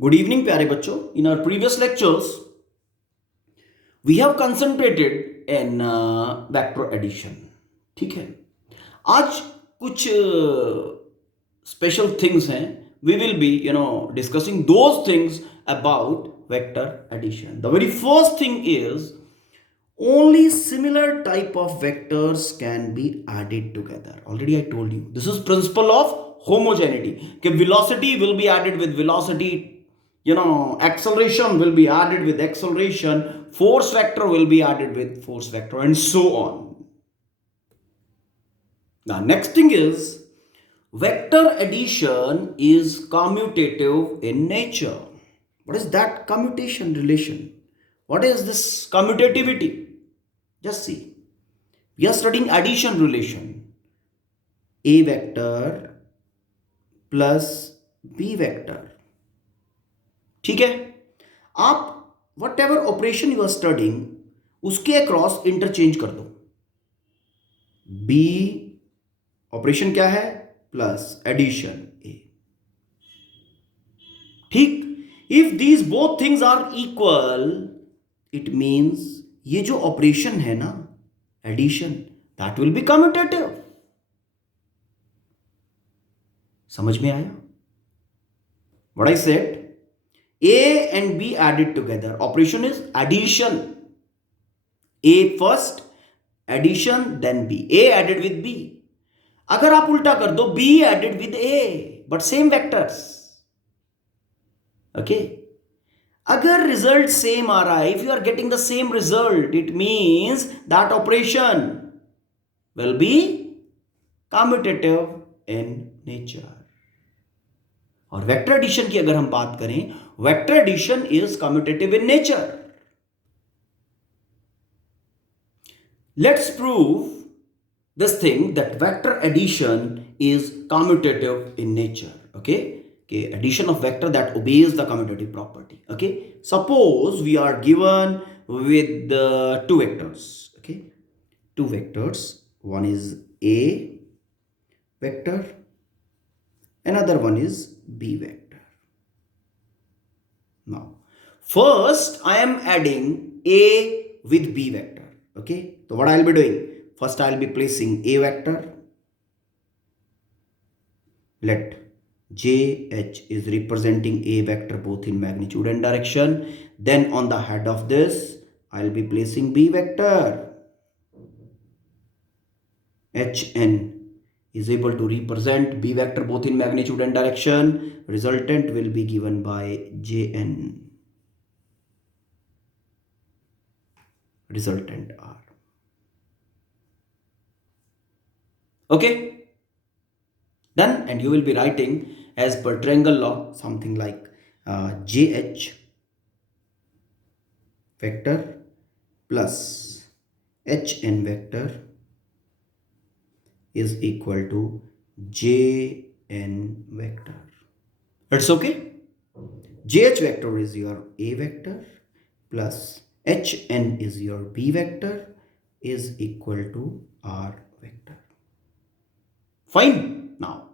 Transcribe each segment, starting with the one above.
Good evening, प्यारे बच्चों. In our previous lectures, we have concentrated in vector addition. ठीक है. आज कुछ special things हैं. We will be, discussing those things about vector addition. The very first thing is only similar type of vectors can be added together. Already I told you. This is principle of homogeneity. Okay, velocity will be added with velocity. Acceleration will be added with acceleration. Force vector will be added with force vector, and so on. Now, next thing is vector addition is commutative in nature. What is that commutation relation? What is this commutativity? Just see. We are studying addition relation. A vector plus B vector. ठीक है. आप whatever operation you are studying उसके across interchange कर दो. B operation क्या है? Plus addition A. ठीक. If these both things are equal, it means ये जो ऑपरेशन है ना, addition, that will be commutative. समझ में आया? What I said? A and B added together. Operation is addition. A first, addition, then B. A added with B. अगर आप उल्टा कर दो, B added with A, but same vectors. Okay. अगर result same आ रहा है, if you are getting the same result, it means that operation will be commutative in nature. और vector addition की अगर हम बात करें, vector addition is commutative in nature. Let's prove this thing that vector addition is commutative in nature. Okay, addition of vector that obeys the commutative property. Okay, suppose we are given with two vectors. Okay, two vectors, one is A vector, another one is B vector. Now, first I am adding A with B vector. Okay, so what I will be doing? First I will be placing A vector. Let JH is representing A vector both in magnitude and direction. Then on the head of this, I will be placing B vector. HN is able to represent B vector both in magnitude and direction. Resultant will be given by Jn. Resultant R. Okay? Done. And you will be writing as per triangle law something like JH vector plus HN vector is equal to Jn vector. It's okay. JH vector is your A vector plus HN is your B vector is equal to R vector. Fine. Now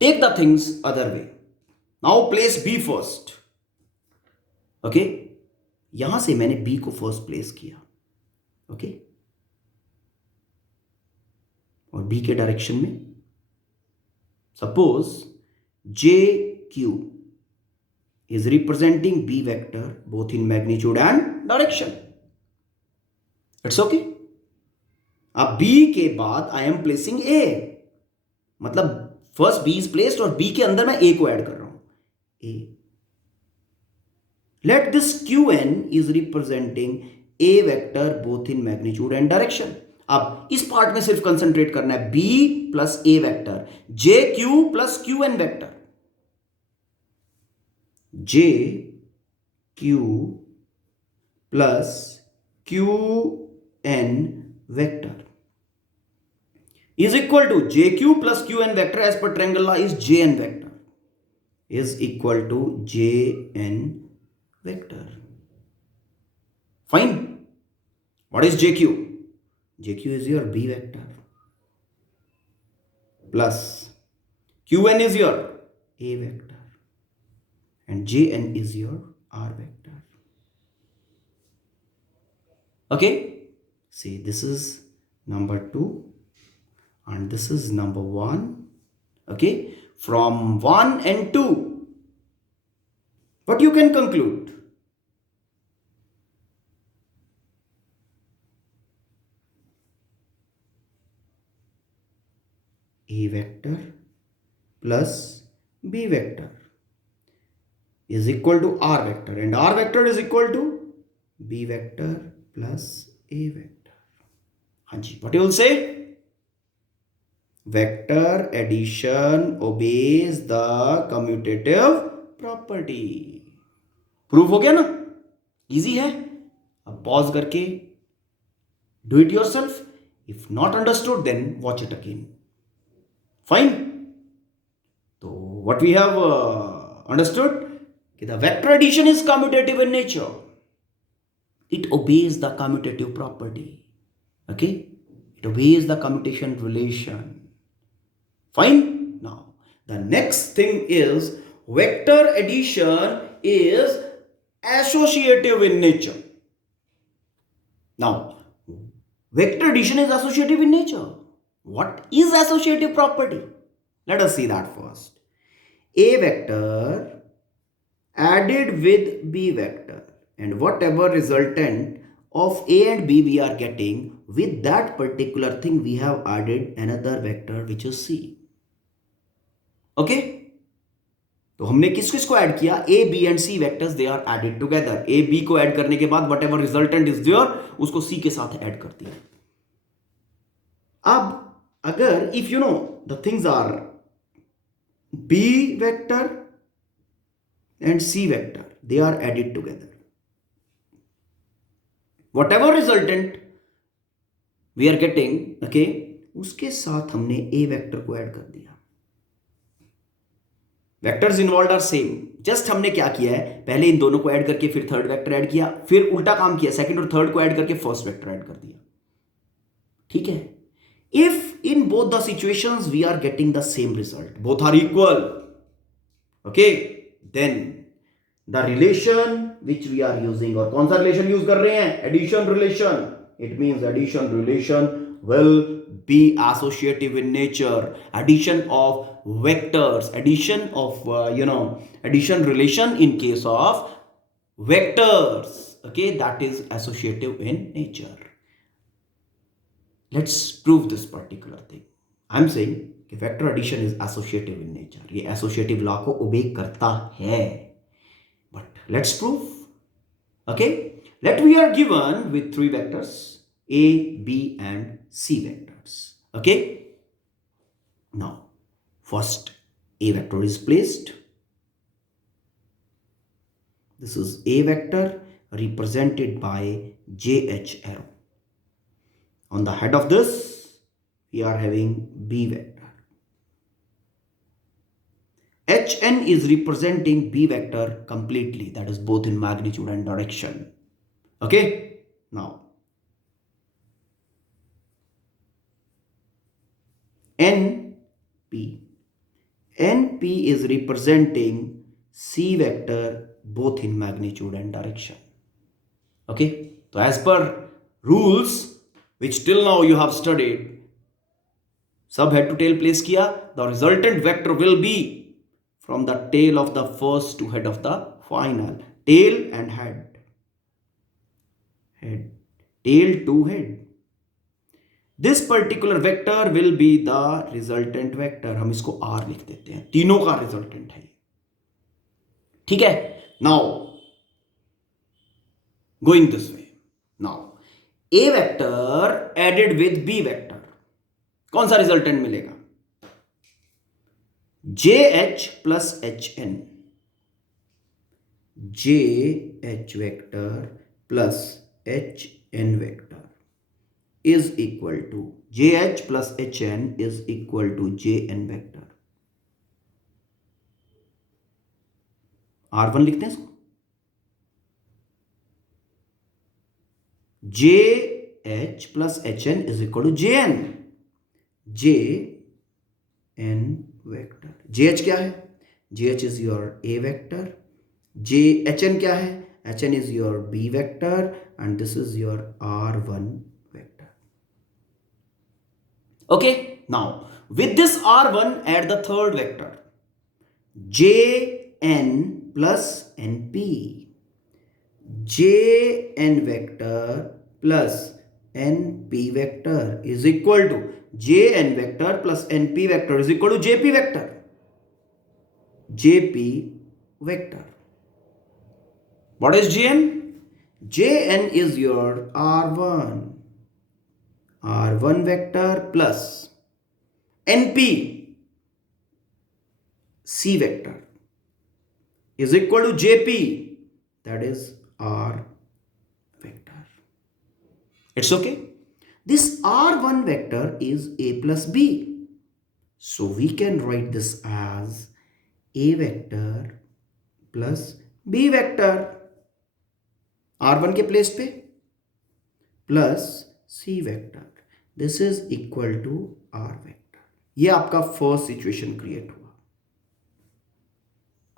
take the things other way. Now place B first. Okay, यहां से मैंने B को first place किया. Okay, और B के direction में suppose JQ is representing B vector both in magnitude and direction. It's okay. अब B के बाद I am placing A, मतलब फर्स्ट B is placed और B के अंदर मैं A को ऐड कर रहा हूं. A. Let this QN is representing A vector both in magnitude and direction. अब इस पार्ट में सिर्फ कंसंट्रेट करना है. B plus A vector, JQ plus QN vector, JQ plus QN vector is equal to JQ plus QN vector as per triangle law is JN vector is equal to JN vector. Fine. What is JQ? JQ is your B vector plus QN is your A vector. and Jn is your R vector. Okay, see, this is number 2 and this is number 1. Okay, from 1 and 2, what you can conclude? A vector plus B vector is equal to R vector, and R vector is equal to B vector plus A vector. Hanji, what you will say? Vector addition obeys the commutative property. Prove हो गया ना? Easy है. अब pause करके do it yourself. If not understood, then watch it again. Fine. So what we have understood, the vector addition is commutative in nature. It obeys the commutative property. Okay, it obeys the commutation relation. Fine. Now the next thing is vector addition is associative in nature. Now vector addition is associative in nature. What is associative property? Let us see that first. A vector added with B vector, and whatever resultant of A and B we are getting, with that particular thing we have added another vector which is C. Okay, तो हमने किस किस को add किया? A, B and C vectors they are added together. A, B को add करने के बाद whatever resultant is there उसको C के साथ ऐड कर दिया. अब अगर if you know the things are B vector and C vector, they are added together. Whatever resultant we are getting, okay, उसके साथ हमने A vector को ऐड कर दिया. Vectors involved are same. Just हमने क्या किया है, पहले इन दोनों को ऐड करके फिर थर्ड वेक्टर ऐड किया, फिर उल्टा काम किया, सेकंड और थर्ड को ऐड करके फर्स्ट वेक्टर ऐड कर दिया. ठीक है. If in both the situations we are getting the same result, both are equal, okay, then the relation which we are using, और कौन सा relation use कर रहे हैं? Addition relation. It means addition relation will be associative in nature. Addition of vectors, addition of addition relation in case of vectors, okay, that is associative in nature. Let's prove this particular thing. I'm saying कि vector addition is associative in nature. ये associative law को obey करता है. But let's prove. Okay. Let we are given with 3 vectors A, B and C vectors. Okay. Now, first A vector is placed. This is A vector represented by JH arrow. On the head of this, we are having B vector. Hn is representing B vector completely, that is both in magnitude and direction. Okay, now Np. Np is representing C vector both in magnitude and direction. Okay, so as per rules which till now you have studied, sub head to tail place kiya, the resultant vector will be from the tail of the first to head of the final. Tail and head. Head. Tail to head. This particular vector will be the resultant vector. हम इसको R लिख देते हैं. तीनों का resultant है. ठीक है? Now, going this way. Now, A vector added with B vector, कौन सा रिजल्टेंट मिलेगा? JH plus HN. JH vector plus HN vector is equal to JH plus HN is equal to JN vector. R1 लिखते हैं इसको. JH plus HN is equal to JN. JN vector. JH क्या है? JH is your A vector Hn क्या है? Hn is your B vector and this is your R1 vector. Okay, now with this R1 add the third vector Jn plus Np. Jn vector plus Np vector is equal to Jn vector plus Np vector is equal to Jp vector. Jp vector. What is Jn? Jn is your R1. R1 vector plus Np C vector is equal to Jp, that is R vector. It's okay. This R1 vector is A plus B. So we can write this as A vector plus B vector. R1 के place पे plus C vector. This is equal to R vector. ये आपका first situation create हुआ.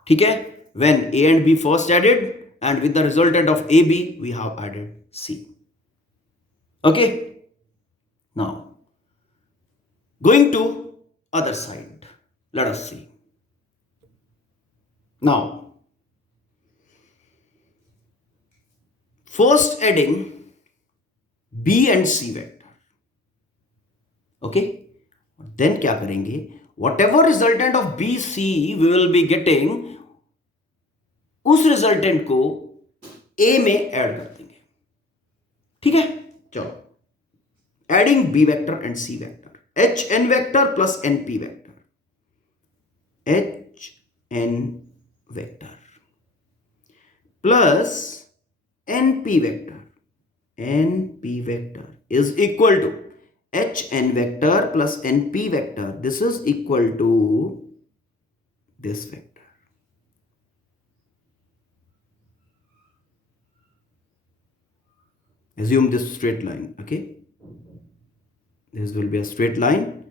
ठीक है. When A and B first added and with the resultant of AB we have added C. Okay. Now going to other side. Let us see. Now first adding B and C vector. Okay. Then क्या करेंगे? Whatever resultant of B, C we will be getting, उस resultant को A में add कर देंगे. ठीक है. चलो adding B vector and C vector. HN vector plus NP vector. HN vector plus NP vector. NP vector is equal to HN vector plus NP vector. This is equal to this vector. Assume this straight line. Okay. This will be a straight line.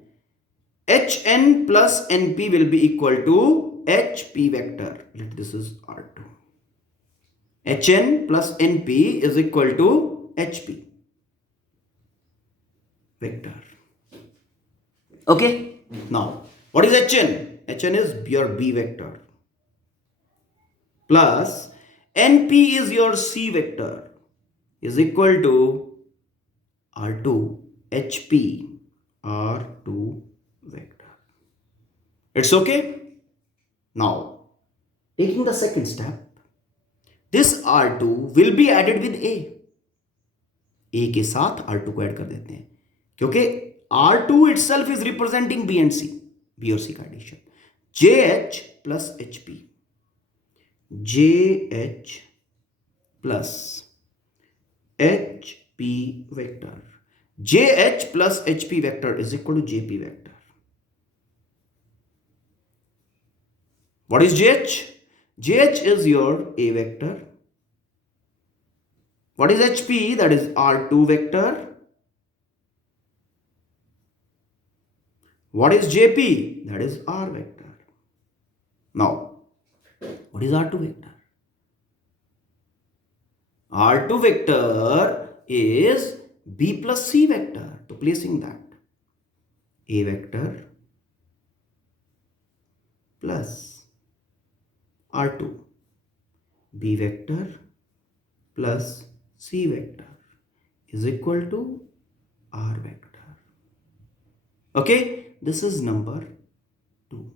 HN plus NP will be equal to HP vector. Let this is R2. Hn plus Np is equal to Hp vector. Okay. Now what is Hn? Hn is your B vector plus Np is your C vector is equal to R2 Hp R2 vector. It's okay. Now taking the second step, this R2 will be added with A. A के साथ R2 को add कर देते हैं क्योंकि R2 itself is representing B and C. B और C का addition. JH plus HP. JH plus HP vector. JH plus HP vector is equal to JP vector. What is JH? JH is your A vector. What is HP? That is R2 vector. What is JP? That is R vector. Now, what is R2 vector? R2 vector is B plus C vector. So placing that A vector plus R2, B vector plus C vector is equal to R vector. Okay, this is number 2.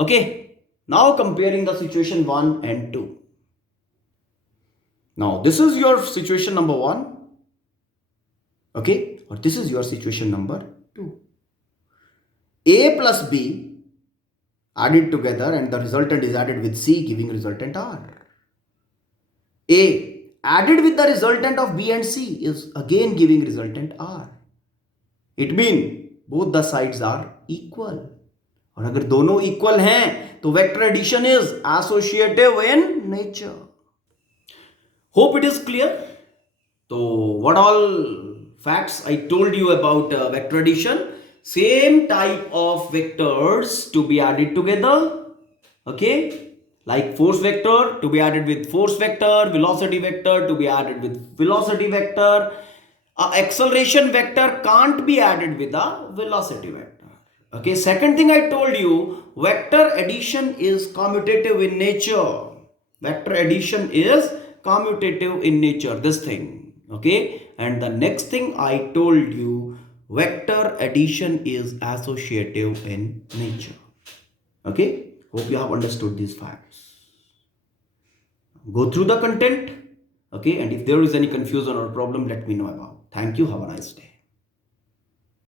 Okay, now comparing the situation 1 and 2. Now this is your situation number 1. Okay, or this is your situation number 2. A plus B added together and the resultant is added with C giving resultant R. A added with the resultant of B and C is again giving resultant R. It means both the sides are equal. और अगर दोनों equal हैं तो vector addition is associative in nature. Hope it is clear. So what all facts I told you about vector addition? Same type of vectors to be added together. Okay, Like force vector to be added with force vector, velocity vector to be added with velocity vector. Acceleration vector can't be added with a velocity vector. Okay, second thing I told you, vector addition is commutative in nature. Vector addition is commutative in nature, this thing. Okay, and the next thing I told you, vector addition is associative in nature. Okay, hope you have understood these facts. Go through the content. Okay, and if there is any confusion or problem, let me know about. Thank you. Have a nice day.